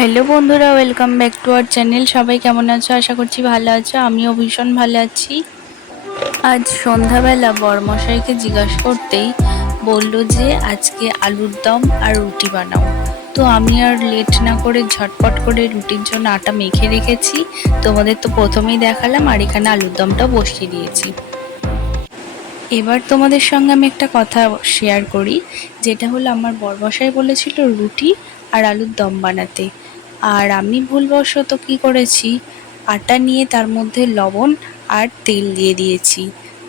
Hello বন্ধুরা, welcome back to our channel. সবাই কেমন আছো? আশা করছি ভালো আছো। আমিও ভীষণ ভালো আছি। আজ সন্ধ্যাবেলা বরমশাইকে জিজ্ঞাসা করতেই বলল যে আজকে আলুর দম আর রুটি বানাও। তো আমি আর লেট না করে ঝটপট করে রুটির জন্য আটা মেখে রেখেছি। তোমাদের তো প্রথমেই দেখালাম, আর এখানে আলুর দমটাও বসিয়ে দিয়েছি। এবার তোমাদের সঙ্গে আমি একটা কথা শেয়ার করি, যেটা হলো আমার বরমশাই বলেছিল রুটি আর আলুর দম বানাতে, আর আমি ভুলবশত কি করেছি, আটা নিয়ে তার মধ্যে লবণ আর তেল দিয়ে দিয়েছি।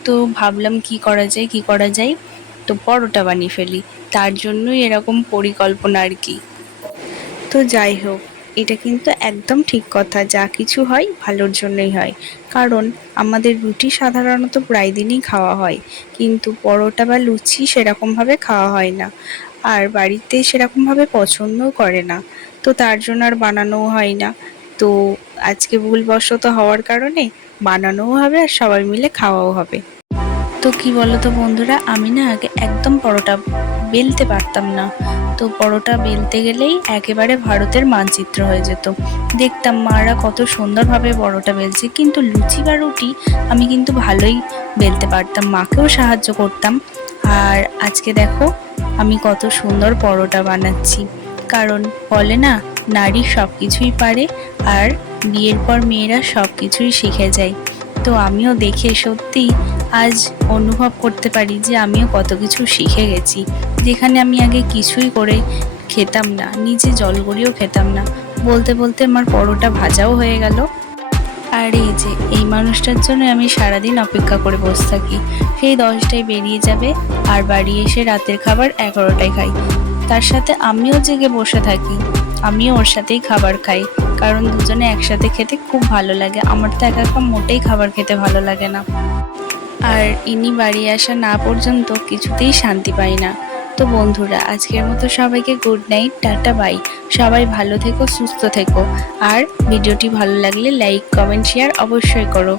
তো ভাবলাম কি করা যায় কি করা যায়, তো পরোটা বানিয়ে ফেলি। তার জন্যই এরকম পরিকল্পনা আর কি। তো যাই হোক, এটা কিন্তু একদম ঠিক কথা, যা কিছু হয় ভালোর জন্যই হয়। কারণ আমাদের রুটি সাধারণত প্রায় দিনই খাওয়া হয়, কিন্তু পরোটা বা লুচি সেরকমভাবে খাওয়া হয় না, আর বাড়িতে সেরকমভাবে পছন্দও করে না। তো তার জন্য আর বানানোও হয় না। তো আজকে ভুলবশত হওয়ার কারণে বানানোও হবে আর সবাই মিলে খাওয়াও হবে। তো কি বলতো বন্ধুরা, আমি না আগে একদম পরোটা বেলতে পারতাম না। তো পরোটা বেলতে গেলেই একেবারে ভারতের মানচিত্র হয়ে যেত। দেখতাম মারা কত সুন্দরভাবে পরোটা বেলছে, কিন্তু লুচি বা রুটি আমি কিন্তু ভালোই বেলতে পারতাম, মাকেও সাহায্য করতাম। আর আজকে দেখো আমি কত সুন্দর পরোটা বানাচ্ছি। কারণ বলে না, নারী সব কিছুই পারে, আর বিয়ের পর মেয়েরা সব কিছুই শিখে যায়। তো আমিও দেখে সত্যি আজ অনুভব করতে পারি যে আমিও কত কিছু শিখে গেছি, যেখানে আমি আগে কিছুই করে খেতাম না, নিজে জল গড়িয়েও খেতাম না। বলতে বলতে আমার পরোটা ভাজাও হয়ে গেল। আর এই যে এই মানুষটার জন্য আমি সারাদিন অপেক্ষা করে বসে থাকি। সেই 10টায় বেরিয়ে যাবে, আর বাড়ি এসে রাতের খাবার 11টায় খাই। তার সাথে আমিও জেগে বসে থাকি, আমিও ওর সাথেই খাবার খাই। কারণ দুজনে একসাথে খেতে খুব ভালো লাগে। আমার তো একা একা মোটেই খাবার খেতে ভালো লাগে না। আর ইনি বাড়ি আসা না পর্যন্ত কিছুতেই শান্তি পাই না। তো বন্ধুরা, আজকের মতো সবাইকে গুড নাইট, টাটা, বাই। সবাই ভালো থেকো, সুস্থ থেকো। আর ভিডিওটি ভালো লাগলে লাইক, কমেন্ট, শেয়ার অবশ্যই করো।